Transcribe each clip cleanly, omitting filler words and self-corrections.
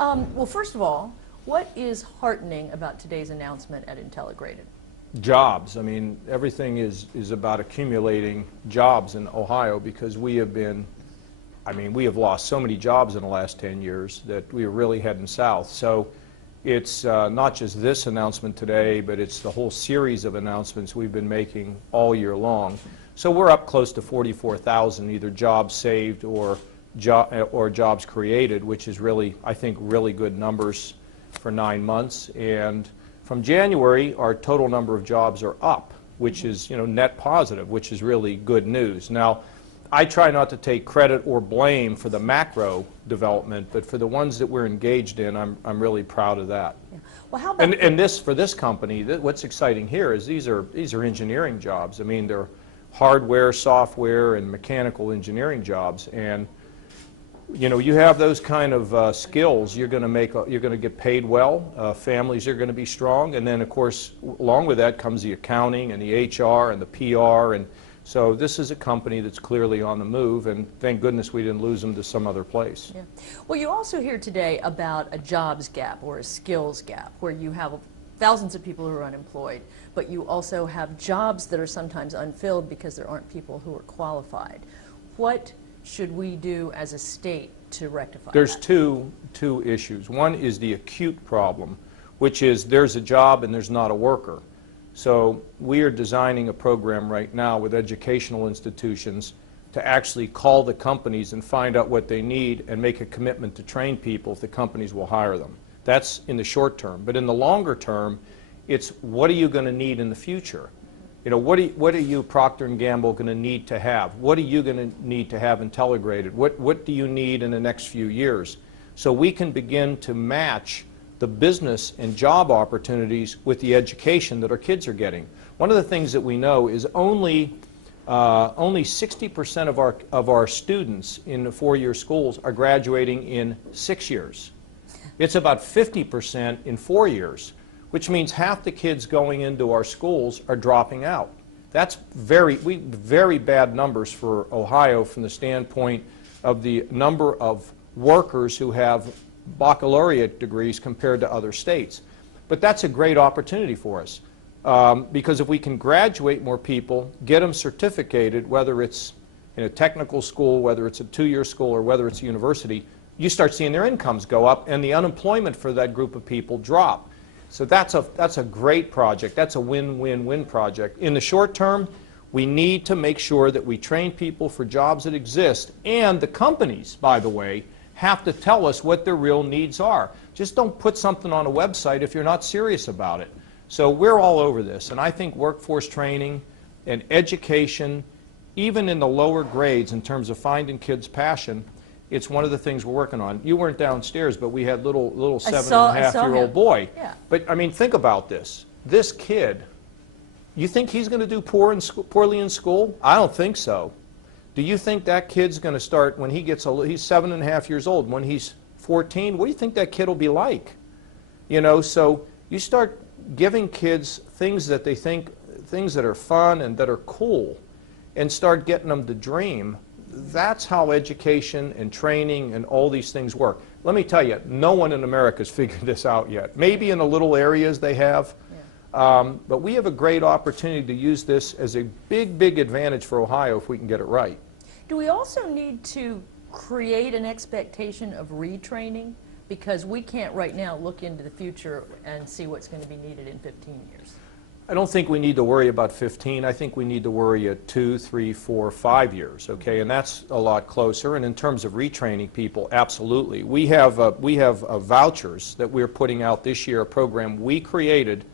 Well, first of all, what is heartening about today's announcement at Intelligrated? Jobs. I mean, everything is about accumulating jobs in Ohio because we have been, we have lost so many jobs in the last 10 years that we are really heading south. So it's not just this announcement today, but it's the whole series of announcements we've been making all year long. So we're up close to 44,000 either jobs saved or jobs created, which is really, I think, really good numbers for 9 months. And from January, our total number of jobs are up, which is, net positive, which is really good news. Now, I try not to take credit or blame for the macro development, but for the ones that we're engaged in, I'm really proud of that. Yeah. Well, how about and this for this company, what's exciting here is these are engineering jobs. I mean, they're hardware, software, and mechanical engineering jobs, and you have those kind of skills, you're going to get paid well, families are going to be strong, and then of course along with that comes the accounting and the HR and the PR, and so this is a company that's clearly on the move, and thank goodness we didn't lose them to some other place. Yeah. Well, you also hear today about a jobs gap or a skills gap where you have thousands of people who are unemployed, but you also have jobs that are sometimes unfilled because there aren't people who are qualified. What should we do as a state to rectify There's that? two issues. One is the acute problem, which is there's a job and there's not a worker. So we are designing a program right now with educational institutions to actually call the companies and find out what they need and make a commitment to train people if the companies will hire them. That's in the short term. But in the longer term, it's what are you going to need in the future? What are you, Procter & Gamble, going to need to have? What are you going to need to have Intelligrated? What do you need in the next few years? So we can begin to match the business and job opportunities with the education that our kids are getting. One of the things that we know is only 60% of our students in the four-year schools are graduating in 6 years. It's about 50% in 4 years, which means half the kids going into our schools are dropping out. That's very bad numbers for Ohio from the standpoint of the number of workers who have baccalaureate degrees compared to other states. But that's a great opportunity for us because if we can graduate more people, get them certificated, whether it's in a technical school, whether it's a two-year school, or whether it's a university, you start seeing their incomes go up and the unemployment for that group of people drop. So that's a great project. That's a win-win-win project. In the short term, we need to make sure that we train people for jobs that exist, and the companies, by the way, have to tell us what their real needs are. Just don't put something on a website if you're not serious about it. So we're all over this, and I think workforce training and education, even in the lower grades in terms of finding kids' passion, it's one of the things we're working on. You weren't downstairs, but we had little 7.5-year-old boy. Yeah. But I mean, think about this. This kid, you think he's going to do poorly in school? I don't think so. Do you think that kid's going to start when he gets he's 7.5 years old? When he's 14, what do you think that kid will be like? So you start giving kids things that they think, things that are fun and that are cool, and start getting them to dream. That's how education and training and all these things work. Let me tell you, no one in America has figured this out yet. Maybe in the little areas they have, but we have a great opportunity to use this as a big advantage for Ohio if we can get it right. Do we also need to create an expectation of retraining? Because we can't right now look into the future and see what's going to be needed in 15 years. I don't think we need to worry about 15. I think we need to worry at 2, 3, 4, 5 years, okay? And that's a lot closer. And in terms of retraining people, absolutely. We have vouchers that we're putting out this year, a program we created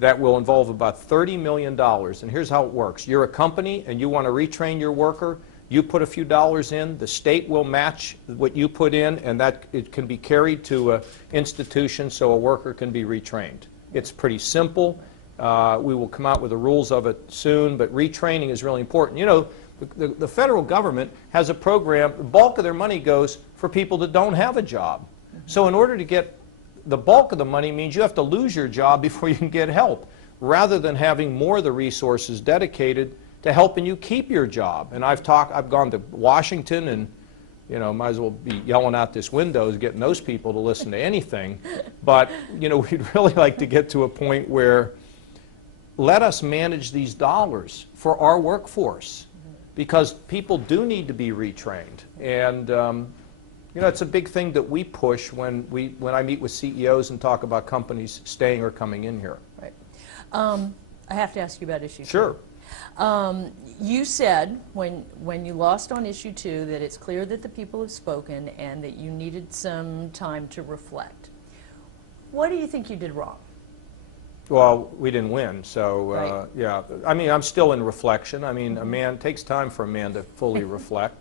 that will involve about $30 million. And here's how it works. You're a company and you want to retrain your worker. You put a few dollars in, the state will match what you put in, and that it can be carried to an institution so a worker can be retrained. It's pretty simple. We will come out with the rules of it soon, but retraining is really important. The federal government has a program, the bulk of their money goes for people that don't have a job. So in order to get the bulk of the money means you have to lose your job before you can get help, rather than having more of the resources dedicated to helping you keep your job. And I've gone to Washington and you know, might as well be yelling out this window, getting those people to listen to anything. But, you know, we'd really like to get to a point where let us manage these dollars for our workforce, because people do need to be retrained. And, you know, it's a big thing that we push when I meet with CEOs and talk about companies staying or coming in here. Right. I have to ask you about issue 2. Sure. You said when you lost on issue 2 that it's clear that the people have spoken and that you needed some time to reflect. What do you think you did wrong? Well, we didn't win, so Right. yeah. I mean, I'm still in reflection. I mean, it takes time for a man to fully reflect.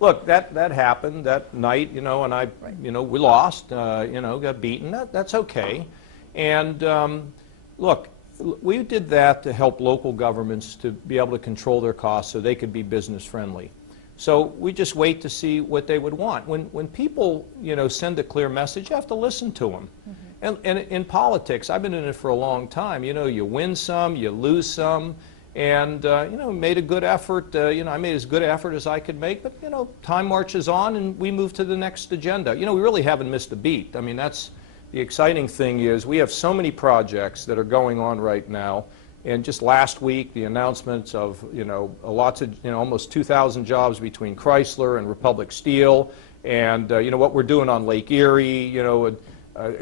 Look, that happened that night, you know, and Right. you know, we lost, you know, got beaten. That's okay. And look, we did that to help local governments to be able to control their costs so they could be business friendly. So we just wait to see what they would want. When people, you know, send a clear message, you have to listen to them. And in politics, I've been in it for a long time. You know, you win some, you lose some, and you know, made a good effort. You know, I made as good an effort as I could make. But you know, time marches on, and we move to the next agenda. You know, we really haven't missed a beat. I mean, that's the exciting thing is we have so many projects that are going on right now. And just last week, the announcements of, you know, lots of, you know, almost 2,000 jobs between Chrysler and Republic Steel, and you know what we're doing on Lake Erie. You know.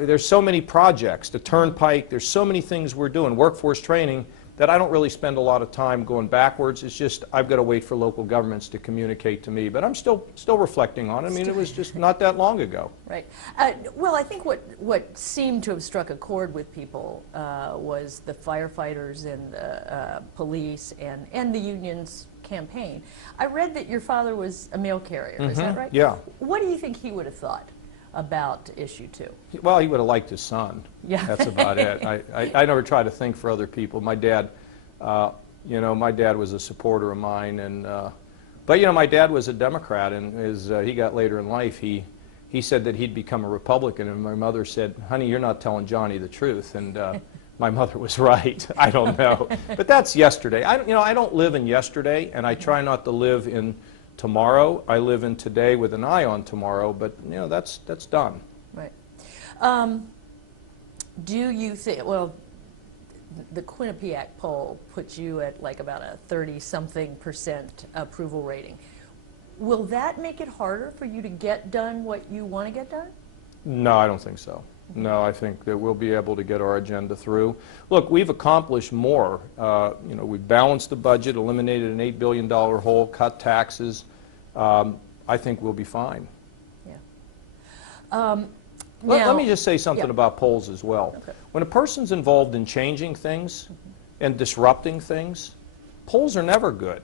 There's so many projects, the Turnpike, there's so many things we're doing, workforce training, that I don't really spend a lot of time going backwards. It's just I've got to wait for local governments to communicate to me. But I'm still reflecting on it. I mean, it was just not that long ago. Right. Well, I think what seemed to have struck a chord with people was the firefighters and the police and the union's campaign. I read that your father was a mail carrier. Is that right? Yeah. What do you think he would have thought about issue 2? Well, he would have liked his son. Yeah. That's about it. I never try to think for other people. My dad, you know, my dad was a supporter of mine, and but you know, my dad was a Democrat, and as he got later in life, he said that he'd become a Republican, and my mother said, "Honey, you're not telling Johnny the truth," and my mother was right. I don't know, but that's yesterday. You know, I don't live in yesterday, and I try not to live in tomorrow. I live in today with an eye on tomorrow, but you know, that's done. Right. Do you think, well, the Quinnipiac poll puts you at like about a 30-something% approval rating. Will that make it harder for you to get done what you want to get done? No, I don't think so. No, I think that we'll be able to get our agenda through. Look, we've accomplished more. You know, we've balanced the budget, eliminated an $8 billion hole, cut taxes. I think we'll be fine. Yeah. Let me just say something yeah. about polls as well. Okay. When a person's involved in changing things and disrupting things, polls are never good.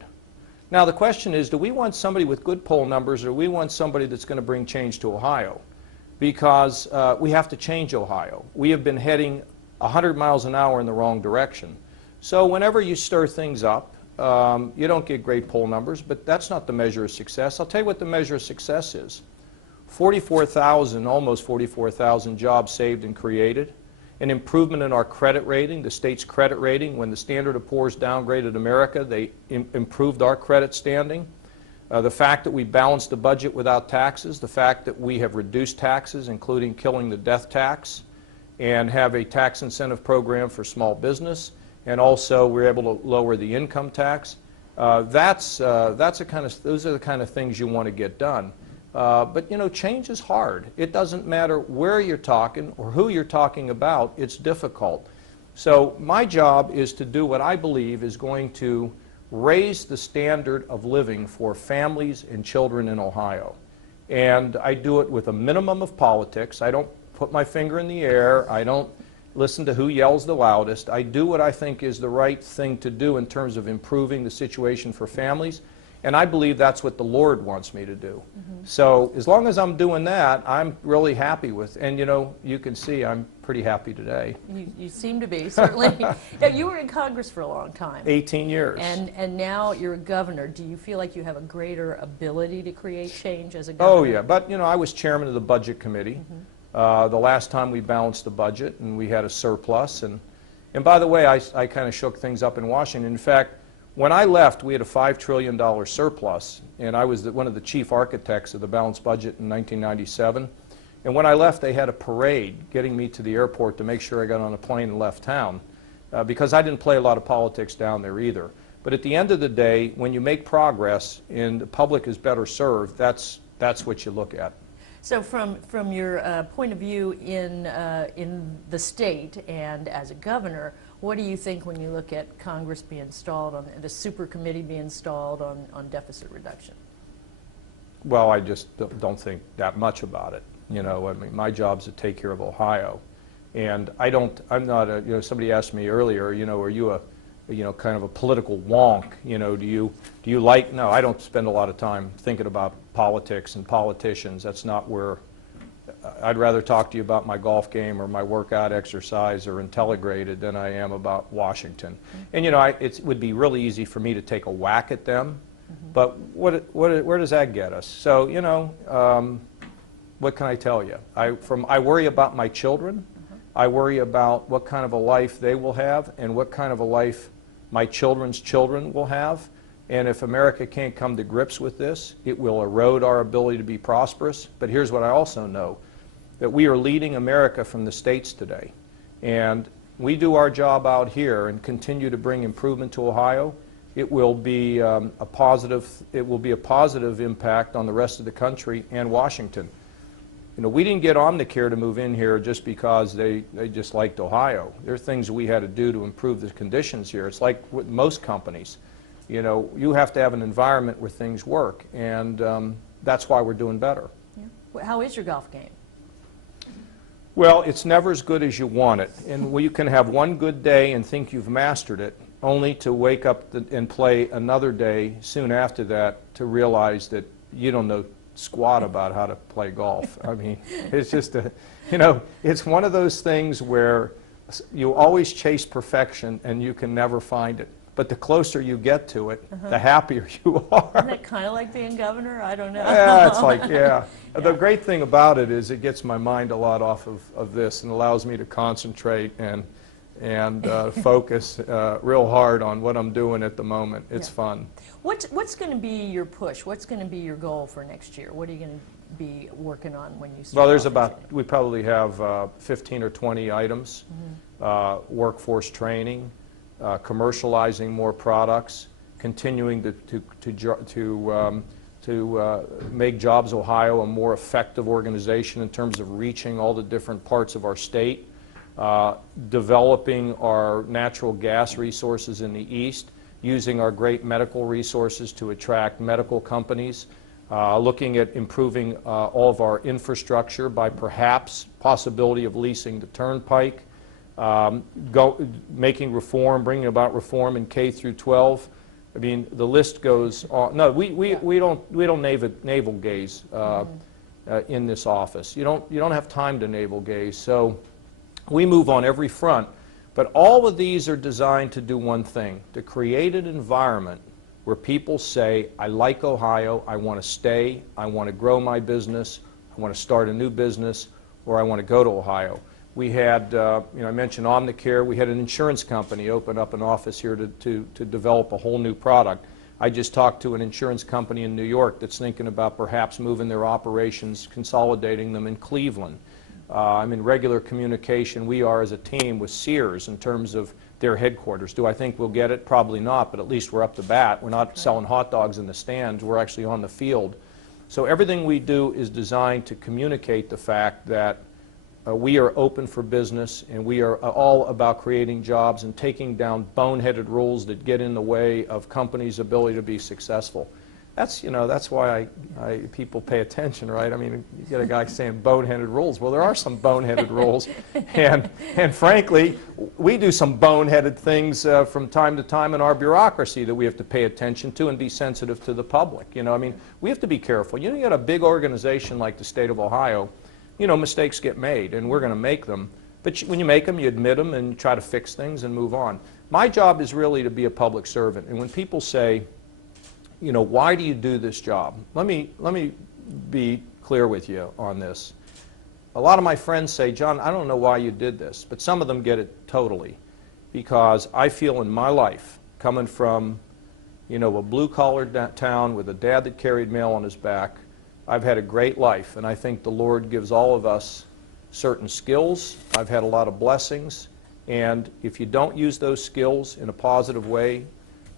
Now the question is, do we want somebody with good poll numbers, or do we want somebody that's going to bring change to Ohio? Because we have to change Ohio. We have been heading 100 miles an hour in the wrong direction. So whenever you stir things up, you don't get great poll numbers, but that's not the measure of success. I'll tell you what the measure of success is. 44,000, almost 44,000 jobs saved and created, an improvement in our credit rating, the state's credit rating. When the Standard & Poor's downgraded America, they improved our credit standing. The fact that we balanced the budget without taxes, the fact that we have reduced taxes, including killing the death tax, and have a tax incentive program for small business, and also we're able to lower the income tax. Those are the kind of things you want to get done. But you know, change is hard. It doesn't matter where you're talking or who you're talking about, it's difficult. So my job is to do what I believe is going to raise the standard of living for families and children in Ohio. And I do it with a minimum of politics. I don't put my finger in the air. I don't listen to who yells the loudest. I do what I think is the right thing to do in terms of improving the situation for families. And I believe that's what the Lord wants me to do. So as long as I'm doing that, I'm really happy with, and you know, you can see I'm pretty happy today. You seem to be, certainly. Now, you were in Congress for a long time. 18 years. And now you're a governor. Do you feel like you have a greater ability to create change as a governor? Oh yeah, but you know, I was chairman of the Budget Committee the last time we balanced the budget, and we had a surplus. And by the way, I kind of shook things up in Washington. In fact, When I left, we had a $5 trillion surplus, and I was one of the chief architects of the balanced budget in 1997. And when I left, they had a parade getting me to the airport to make sure I got on a plane and left town, because I didn't play a lot of politics down there either. But at the end of the day, when you make progress and the public is better served, that's what you look at. So from your point of view in the state and as a governor, what do you think when you look at Congress being installed, on the super committee being installed on deficit reduction? Well, I just don't think that much about it. You know, I mean, my job's to take care of Ohio. And I'm not a, you know, somebody asked me earlier, you know, are you a, you know, kind of a political wonk? You know, do you like, no, I don't spend a lot of time thinking about politics and politicians. That's not where, I'd rather talk to you about my golf game or my workout exercise or Intelligrated than I am about Washington. Mm-hmm. And, you know, it would be really easy for me to take a whack at them, mm-hmm. but where does that get us? So, you know, what can I tell you? I worry about my children. Mm-hmm. I worry about what kind of a life they will have and what kind of a life my children's children will have. And if America can't come to grips with this, it will erode our ability to be prosperous. But here's what I also know, that we are leading America from the states today. And we do our job out here and continue to bring improvement to Ohio, it will be a positive impact on the rest of the country and Washington. You know, we didn't get Omnicare to move in here just because they just liked Ohio. There are things we had to do to improve the conditions here. It's like with most companies. You know, you have to have an environment where things work, and that's why we're doing better. Yeah. Well, how is your golf game? Well, it's never as good as you want it, and you can have one good day and think you've mastered it, only to wake up and play another day soon after that to realize that you don't know squat about how to play golf. I mean, it's just you know, it's one of those things where you always chase perfection and you can never find it. But the closer you get to it, the happier you are. Isn't that kind of like being governor? I don't know. Yeah, it's like, yeah. The great thing about it is it gets my mind a lot off of this and allows me to concentrate and focus real hard on what I'm doing at the moment. It's fun. What's going to be your push? What's going to be your goal for next year? What are you going to be working on when you start? Well, there's we probably have 15 or 20 items. Workforce training, commercializing more products, continuing to make Jobs Ohio a more effective organization in terms of reaching all the different parts of our state, developing our natural gas resources in the east, using our great medical resources to attract medical companies, looking at improving all of our infrastructure by perhaps possibility of leasing the turnpike, making reform, bringing about reform in K through 12. I mean, the list goes on. No, we don't navel gaze in this office. You don't have time to navel gaze. So we move on every front. But all of these are designed to do one thing: to create an environment where people say, I like Ohio, I want to stay, I want to grow my business, I want to start a new business, or I want to go to Ohio. We had, you know, I mentioned Omnicare. We had an insurance company open up an office here to develop a whole new product. I just talked to an insurance company in New York that's thinking about perhaps moving their operations, consolidating them in Cleveland. I'm in regular communication, we are as a team, with Sears in terms of their headquarters. Do I think we'll get it? Probably not, but at least we're up to bat. We're not selling hot dogs in the stands, we're actually on the field. So everything we do is designed to communicate the fact that we are open for business, and we are all about creating jobs and taking down boneheaded rules that get in the way of companies' ability to be successful. That's, you know, that's why people pay attention, right? I mean, you get a guy saying boneheaded rules. Well, there are some boneheaded rules, and frankly, we do some boneheaded things from time to time in our bureaucracy that we have to pay attention to and be sensitive to the public. You know, I mean, we have to be careful. You know, you got a big organization like the state of Ohio. You know, mistakes get made, and we're going to make them. But when you make them, you admit them and you try to fix things and move on. My job is really to be a public servant. And when people say, you know, why do you do this job? Let me be clear with you on this. A lot of my friends say, John, I don't know why you did this, but some of them get it totally. Because I feel in my life, coming from you know, a blue-collar town with a dad that carried mail on his back. I've had a great life, and I think the Lord gives all of us certain skills. I've had a lot of blessings, and if you don't use those skills in a positive way,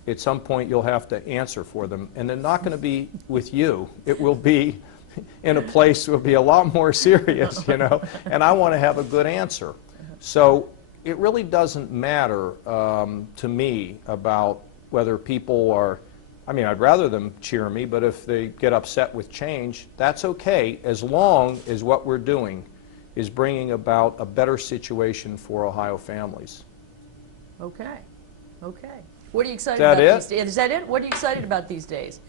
at some point you'll have to answer for them. And they're not going to be with you. It will be in a place that will be a lot more serious, you know, and I want to have a good answer. So it really doesn't matter to me about whether people are, I mean, I'd rather them cheer me, but if they get upset with change, that's okay, as long as what we're doing is bringing about a better situation for Ohio families. Okay. Okay. What are you excited about these days? Is that it? What are you excited about these days?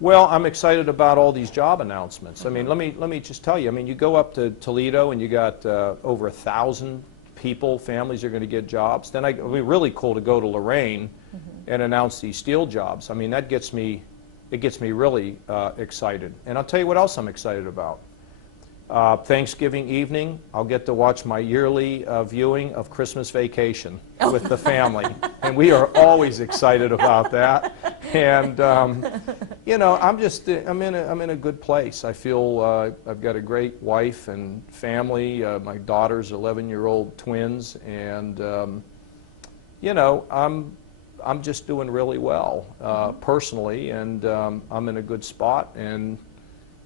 Well, I'm excited about all these job announcements. I mean, let me just tell you. I mean, you go up to Toledo and you got over 1,000 people, families are going to get jobs. Then it'll be really cool to go to Lorain and announce these steel jobs. I mean, it gets me really excited. And I'll tell you what else I'm excited about. Thanksgiving evening, I'll get to watch my yearly viewing of Christmas Vacation with the family, and we are always excited about that. And you know, I'm in a good place. I feel I've got a great wife and family. My daughter's 11-year-old twins, and you know, I'm just doing really well personally, and I'm in a good spot. And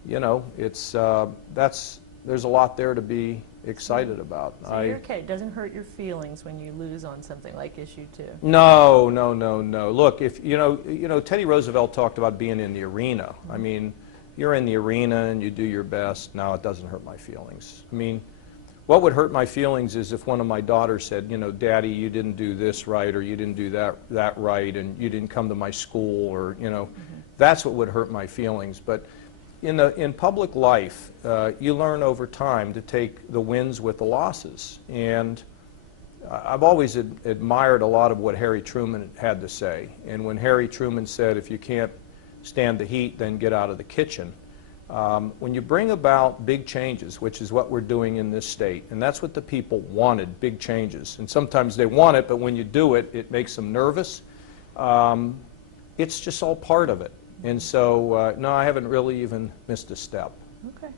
you know, it's there's a lot there to be excited about. So you're okay. It doesn't hurt your feelings when you lose on something like issue 2. No. Look, if you know, Teddy Roosevelt talked about being in the arena. I mean, you're in the arena and you do your best. No, it doesn't hurt my feelings. I mean, what would hurt my feelings is if one of my daughters said, you know, Daddy, you didn't do this right, or you didn't do that right, and you didn't come to my school, or you know, that's what would hurt my feelings. But in public life, you learn over time to take the wins with the losses. And I've always admired a lot of what Harry Truman had to say. And when Harry Truman said, if you can't stand the heat, then get out of the kitchen. When you bring about big changes, which is what we're doing in this state, and that's what the people wanted, big changes. And sometimes they want it, but when you do it, it makes them nervous. It's just all part of it. And so, no, I haven't really even missed a step. Okay.